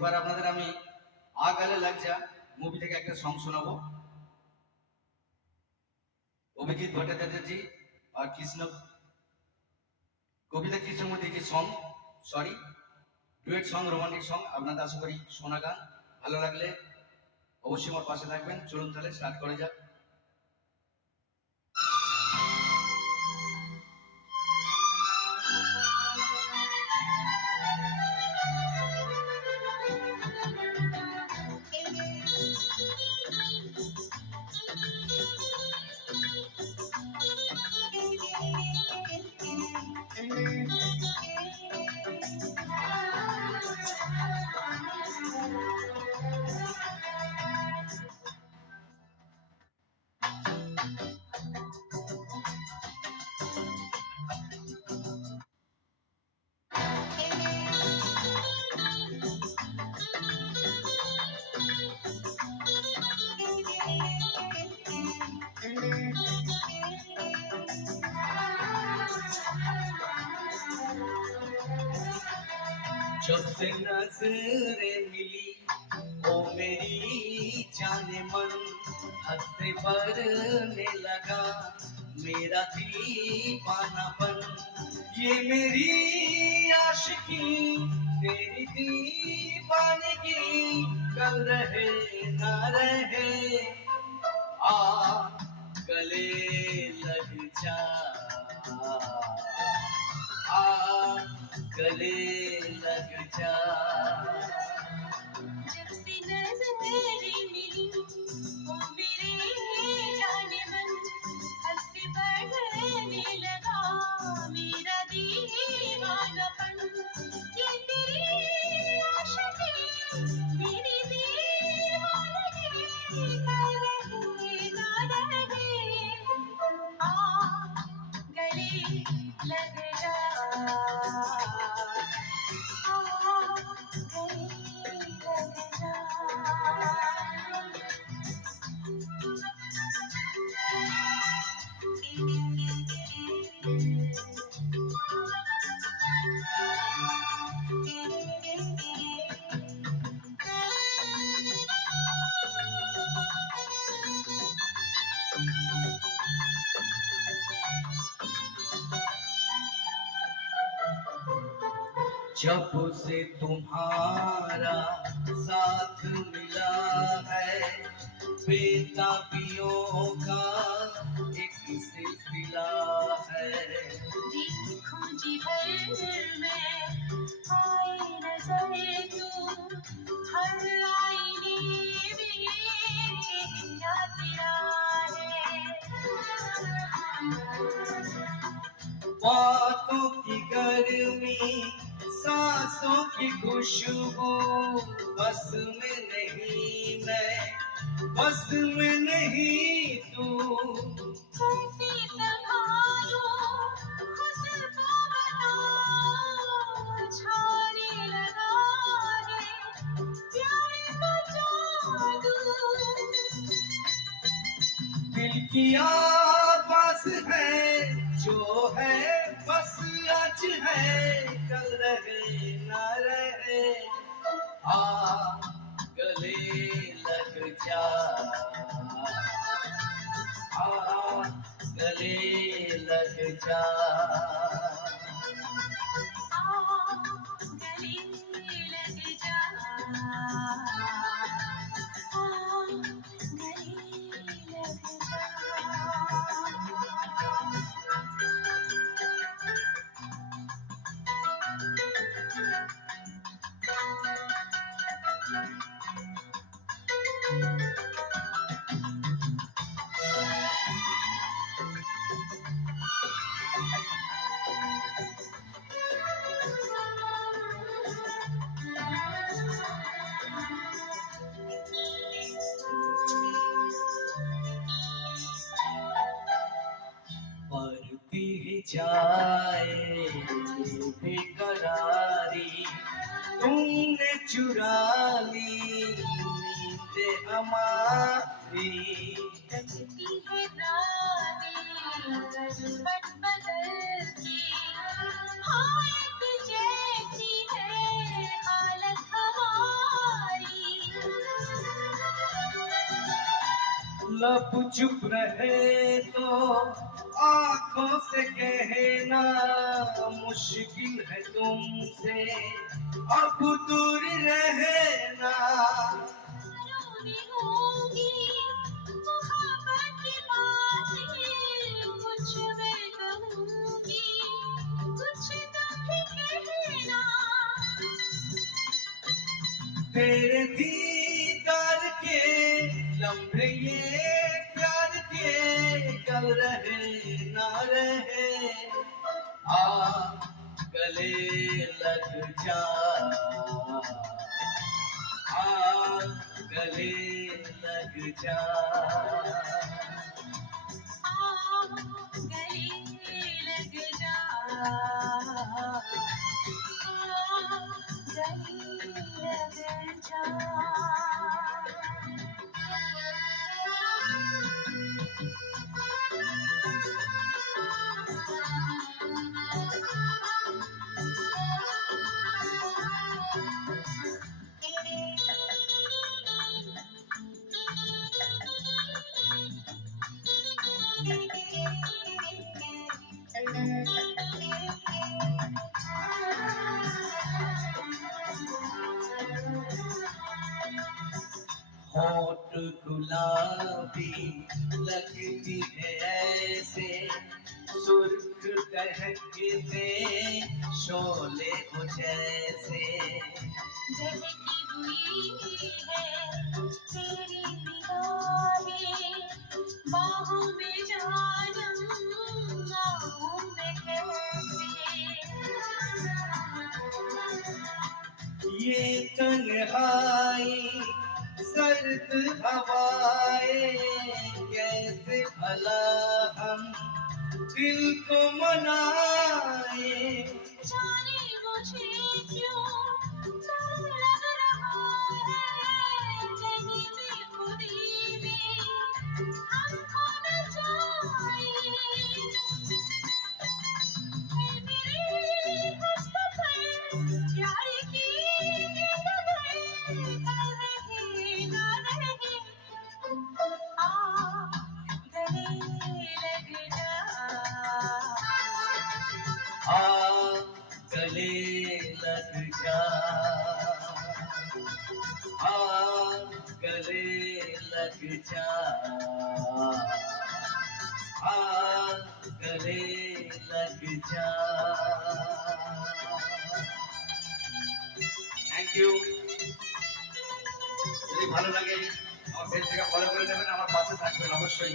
এবার আপনাদের আমি আগালে লাগজা মুভি থেকে একটা সং শোনাবো। অভিজিৎ ভট্টাচার্যজি আর কৃষ্ণ কবিতা কৃষ্ণমূর্তি যে song duet song, romantic song. আপনাদের আশা করি শোনা গান ভালো লাগলে অবশ্যই আমার পাশে থাকবেন। চলুন তাহলে স্টার্ট করা যাক। जब से नजरें मिली ओ मेरी जाने मन, हंसते बढ़ने लगा मेरा दीवानापन। ये मेरी आशिकी तेरी दीवानगी, कल रहे ना रहे आ गले लग जा, आ गले लग जा। जब से नजरें मिली वो मेरे जाने मन, हंसते बढ़ने लगा मेरा दीवानापन। ये तेरी आशिकी मेरी दीवानगी, कल रहे ना रहे आ गले लग जा, जब से तुम्हारा साथ मिला है, बेताबियों का एक सिलसिला है। देखो जी भर में आए नजर तू, हर आईने में चेहरा तेरा है। बातों की गर्मी, सांसों की खुशबू, बस में नहीं मैं, बस में नहीं तू। कैसे संभालूं खुद को बताऊं, छाने लगा है प्यार का जादू। दिल की आवाज़ है जो है बस आज है, कल रहे ना रहे आ गले लग जा, आ गले लग जा। गले लग जा, गले लग जा। बढ़ती ही जाए बेकरारी, तुमने चुरा ली नींद हमारी। लगती है रातें बट बदल के, हाँ एक जैसी है हालत हमारी। लब चुप रहे तो आंखों से कहना मुश्किल है तुमसे, अब दूर रहना। रोनी होगी मोहब्बत की बातें, कुछ मैं कहूँगी कुछ तुम भी कहना। तेरे दीदार के लम्हे ये प्यार के कल रहे ना रहे, आ गले लग जा, आ गले लग जा। आ गले लग जा, आ गले लग जा। होठ गुलाबी लगती है ऐसे, सुर्ख दहकते शोले हो जैसे। बहकी हुई है तेरी निगाहें, बाहों में जानम आऊं मैं कैसे। ये तन्हाई सर्द हवाएं, कैसे भला हम दिल को मनाए। जाने मुझे क्यों डर लग रहा है, कहीं बेखुदी में हम खो न जाए। है मेरे मुस्तफर प्यार की ये डगर, कल रहे ना रहे, आ गले लग जा। आ गले लग जा, आ गले लग जा, आ गले लग जा। Thank you. যদি ভালো লাগে আমার পেজটাকে ফলো করে নেবেন, আমার পাশে থাকবেন অবশ্যই।